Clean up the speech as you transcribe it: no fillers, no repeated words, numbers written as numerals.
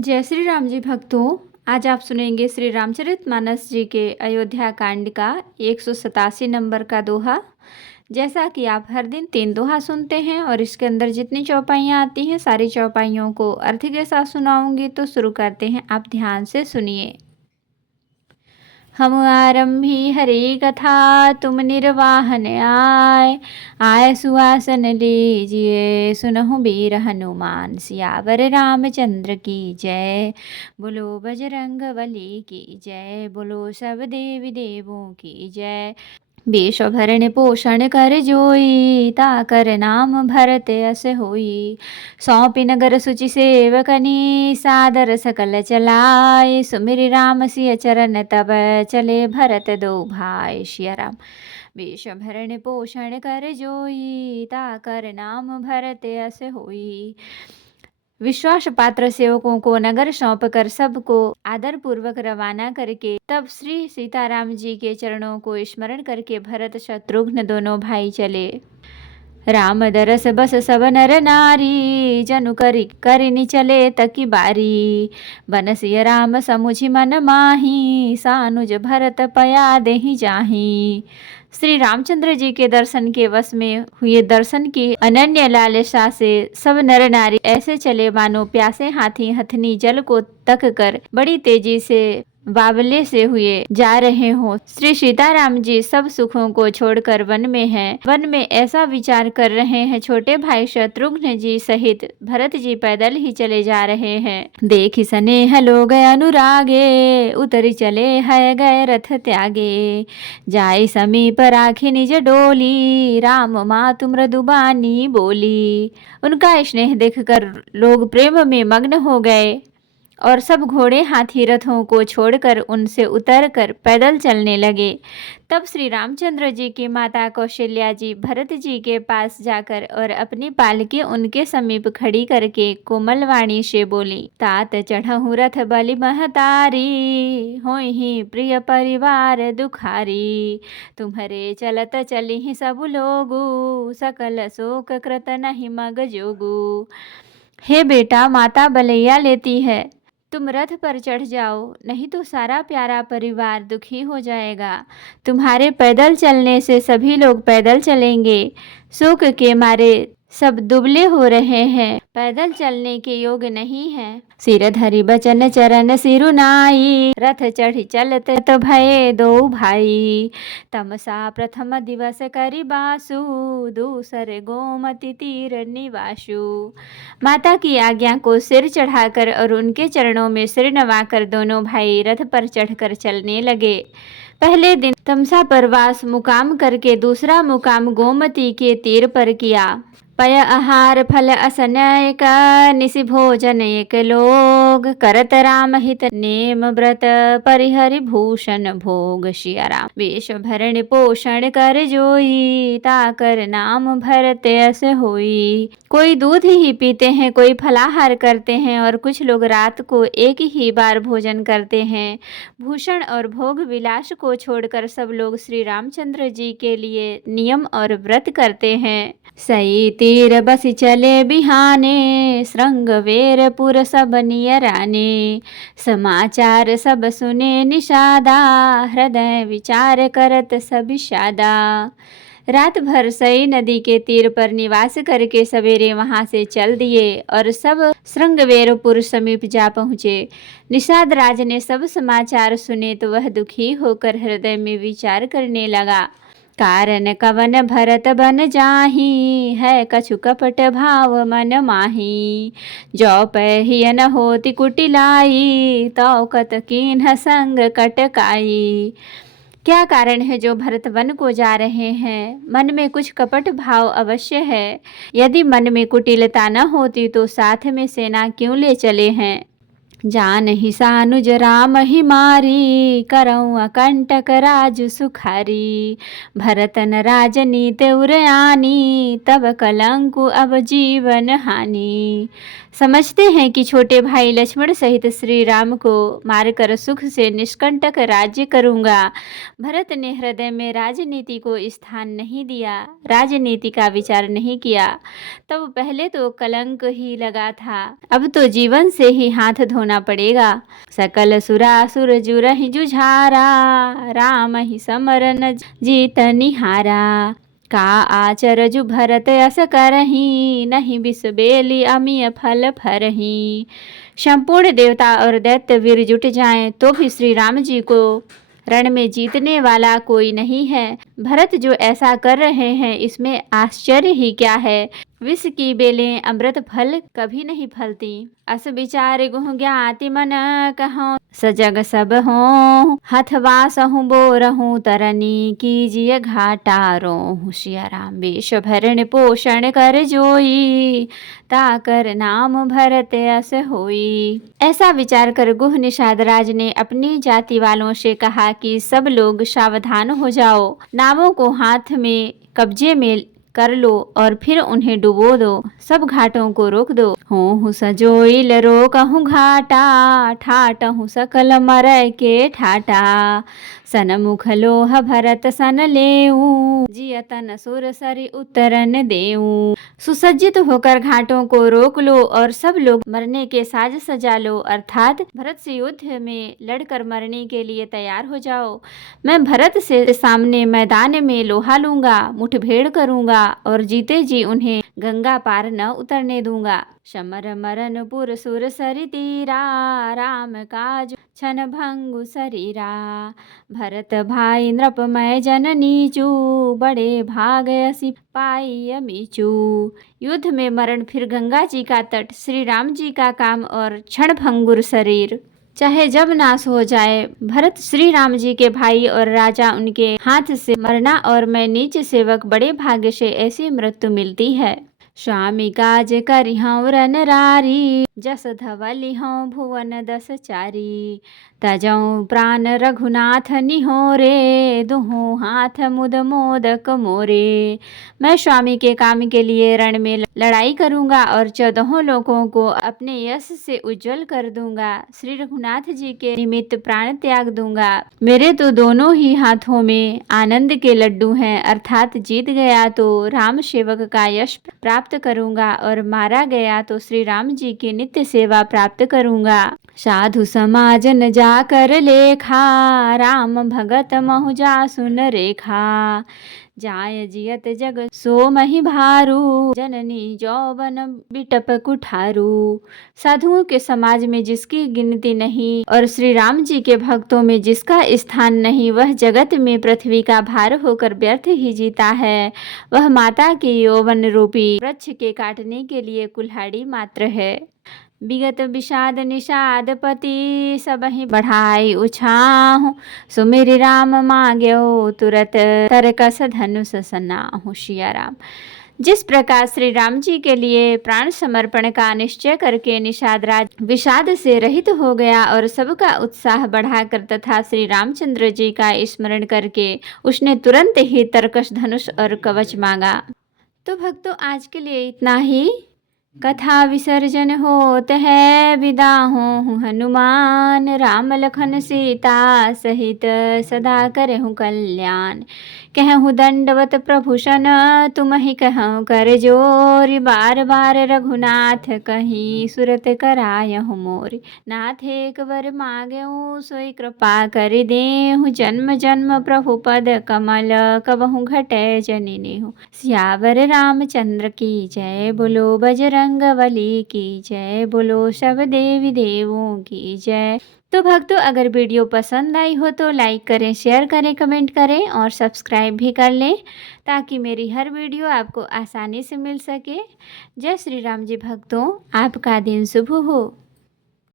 जय श्री राम जी भक्तों। आज आप सुनेंगे श्री रामचरितमानस जी के अयोध्या कांड का 187 नंबर का दोहा। जैसा कि आप हर दिन 3 दोहा सुनते हैं और इसके अंदर जितनी चौपाइयाँ आती हैं सारी चौपाइयों को अर्थ के साथ सुनाऊंगी, तो शुरू करते हैं। आप ध्यान से सुनिए। हम आरंभी हरि कथा तुम निर्वाहन आय सुहासन लीजिए सुनहु वीर हनुमान सियावर रामचंद्र की जय। बोलो बजरंग बली की जय, बोलो सब देवी देवों की जय। वेश भरण पोषण कर जोई ताकर नाम भरत अस होई। सौंपी नगर सुचि सेवकनी सादर सकल चलाए। सुमिरि राम सिय चरण तब चले भरत दो भाई। सिया राम। वेश भरण पोषण कर जोई ताकर नाम भरत अस होई। विश्वास पात्र सेवकों को नगर सौंप कर सबको आदर पूर्वक रवाना करके तब श्री सीताराम जी के चरणों को स्मरण करके भरत शत्रुघ्न दोनों भाई चले। राम दरस बस सब नर नारी जनु करिनि चले तकी बारी। बनसिय राम समुझि मन माही सानुज भरत पया देहि जाही। श्री रामचंद्र जी के दर्शन के वश में हुए दर्शन की अनन्य लालसा से सब नर नारी ऐसे चले मानो प्यासे हाथी हथनी जल को तक कर बड़ी तेजी से बावले से हुए जा रहे हों। श्री सीताराम जी सब सुखों को छोड़कर वन में हैं। वन में ऐसा विचार कर रहे हैं। छोटे भाई शत्रुघ्न जी सहित भरत जी पैदल ही चले जा रहे हैं। देखि स्नेह लोग अनुरागे उतरी चले है गए रथ त्यागे। जाय समीप राखी निज डोली राम मातु मृदुबानी बोली। उनका स्नेह देखकर लोग प्रेम में मग्न हो गए और सब घोड़े हाथी रथों को छोड़कर उनसे उतरकर पैदल चलने लगे। तब श्री रामचंद्र जी की माता कौशल्या जी भरत जी के पास जाकर और अपनी पालकी उनके समीप खड़ी करके कोमल वाणी से बोली। तात चढ़हु रथ बलि महतारी होहि प्रिय परिवार दुखारी। तुम्हारे चलत चली सब लोगु सकल शोक कृत नहीं मग जोगु। हे बेटा, माता बलैया लेती है, तुम रथ पर चढ़ जाओ, नहीं तो सारा प्यारा परिवार दुखी हो जाएगा। तुम्हारे पैदल चलने से सभी लोग पैदल चलेंगे। शोक के मारे सब दुबले हो रहे हैं, पैदल चलने के योग नहीं है। सिर धरि बचन चरण सिरुनाई रथ चढ़ी चलत तो भये दो भाई। तमसा प्रथम दिवस करि बासु दूसर गोमति तीर निवासु। माता की आज्ञा को सिर चढ़ाकर और उनके चरणों में सिर नवाकर दोनों भाई रथ पर चढ़कर चलने लगे। पहले दिन तमसा पर वास मुकाम करके दूसरा मुकाम गोमती के तीर पर किया। पय आहार फल असन एक निसि भोजन एक लोग। करत राम हित नेम व्रत परिहरि भूषण भोग। सिया राम। वेश भरण पोषण कर जोई ताकर नाम भरत अस होई। कोई दूध ही पीते हैं, कोई फलाहार करते हैं और कुछ लोग रात को एक ही बार भोजन करते हैं। भूषण और भोग विलास को छोड़कर सब लोग श्री रामचंद्र जी के लिए नियम और व्रत करते हैं। सई तीर बसि चले बिहाने श्रृंग वेरपुर सब नियराने। समाचार सब सुने निषादा हृदय विचार करत सब शादा। रात भर सई नदी के तीर पर निवास करके सवेरे वहां से चल दिए और सब श्रृंगवेरपुर समीप जा पहुँचे। निषाद राज ने सब समाचार सुने तो वह दुखी होकर हृदय में विचार करने लगा। कारण कवन भरत बन जाही है कछु कपट भाव मन माही। जो पहियन होति कुटिलाई तौ कत कीन्ह संग कटकाई। क्या कारण है जो भरत वन को जा रहे हैं? मन में कुछ कपट भाव अवश्य है। यदि मन में कुटिलता न होती तो साथ में सेना क्यों ले चले हैं? जान ही सानुज राम ही मारी करऊँ अकंटक राज सुखारी। भरतन राजनीत उरयानी तब कलंकु अब जीवन हानि। समझते हैं कि छोटे भाई लक्ष्मण सहित श्री राम को मारकर सुख से निष्कंटक राज्य करूंगा। भरत ने हृदय में राजनीति को स्थान नहीं दिया, राजनीति का विचार नहीं किया। तब पहले तो कलंक ही लगा था, अब तो जीवन से ही हाथ धोना होना पड़ेगा। सकल सुरासुर जुरहि जुझारा, राम ही समरन जीत निहारा। का आचरजु भरत अस करही, नहीं बिस बेली अमिय फल फरही। संपूर्ण देवता और दैत्य वीर जुट जाएं तो भी श्री राम जी को रण में जीतने वाला कोई नहीं है। भरत जो ऐसा कर रहे हैं इसमें आश्चर्य ही क्या है। विष की बेलें अमृत फल कभी नहीं फलती। अस विचार गुह ज्ञाति मन कहो, सजग सब हो हथवा सहु बोरहु तरनी। कीजिए घाटारो होशिया राम वेश भरण पोषण कर जोई, ताकर नाम भरत अस होई। ऐसा विचार कर गुह निषाद राज ने अपनी जाति वालों से कहा कि सब लोग सावधान हो जाओ, नावों को हाथ में कब्जे में कर लो और फिर उन्हें डुबो दो, सब घाटों को रोक दो। हो सजोइल रोकहु घाटा, ठाटहु सकल मरय के ठाटा। सनमुख लोह भरत सन लेऊ, जियतन सुर सरि उतरन देऊ। सुसज्जित होकर घाटों को रोक लो और सब लोग मरने के साज सजा लो, अर्थात भरत से युद्ध में लड़कर मरने के लिए तैयार हो जाओ। मैं भरत से सामने मैदान में लोहा लूंगा, मुठभेड़ करूंगा और जीते जी उन्हें गंगा पार न उतरने दूंगा। समर मरन पुर सुर सरि तीरा, राम काज छन भंगु शरीरा। भरत भाई नृपमय जननीचू, बड़े भाग असी पाई अमीचू। युद्ध में मरण, फिर गंगा जी का तट, श्री राम जी का काम और क्षण भंगुर शरीर, चाहे जब नाश हो जाए। भरत श्री राम जी के भाई और राजा, उनके हाथ से मरना और मैं नीच सेवक, बड़े भाग्य से ऐसी मृत्यु मिलती है। स्वामी काज करिहउँ रनरारी, जस धवलिहउँ भुवन दस चारी। तजौं प्राण रघुनाथ निहोरे, दुहु हाथ मुद मोदक मोरे। मैं स्वामी के काम के लिए रण में लड़ाई करूंगा और 14 लोगों को अपने यश से उज्जवल कर दूंगा। श्री रघुनाथ जी के निमित्त प्राण त्याग दूंगा। मेरे तो दोनों ही हाथों में आनंद के लड्डू हैं, अर्थात जीत गया तो राम सेवक का यश प्राप्त करूंगा और मारा गया तो श्री राम जी की नित्य सेवा प्राप्त करूंगा। साधु समाज न जाकर लेखा, राम भगत महु जासुन रेखा। जाय जियत जग सो मही भारू, जननी जौवन बिटप कुठारू। साधुओं के समाज में जिसकी गिनती नहीं और श्री राम जी के भक्तों में जिसका स्थान नहीं, वह जगत में पृथ्वी का भार होकर व्यर्थ ही जीता है। वह माता के यौवन रूपी वृक्ष के काटने के लिए कुल्हाड़ी मात्र है। विगत विषाद निषाद पति, सबहि बढ़ाई उछाहु। सुमिरि राम मांग्यो तुरत, तरकस धनुष सनाहु। सिया राम। जिस प्रकार श्री राम जी के लिए प्राण समर्पण का निश्चय करके निषाद राज विषाद से रहित हो गया और सबका उत्साह बढ़ाकर तथा श्री रामचंद्र जी का स्मरण करके उसने तुरंत ही तरकस धनुष और कवच मांगा। तो भक्तों, आज के लिए इतना ही। कथा विसर्जन होत है, विदा हूँ हनुमान। राम लखन सीता सहित सदा करहु कल्याण। कहूँ दंडवत प्रभु सन, तुम ही कहूँ कर जोर। बार बार रघुनाथ कहीं, सुरत करायहु मोर। नाथ एक बर मांगेहूँ, सोई कृपा कर देहु। जन्म जन्म प्रभु पद कमल, कबहु घटै जनिनेहु। सियावर रामचंद्र की जय, बोलो बजरंगबली की जय, बोलो सब देवी देवों की जय। तो भक्तों, अगर वीडियो पसंद आई हो तो लाइक करें, शेयर करें, कमेंट करें और सब्सक्राइब भी कर लें, ताकि मेरी हर वीडियो आपको आसानी से मिल सके। जय श्री राम जी भक्तों, आपका दिन शुभ हो।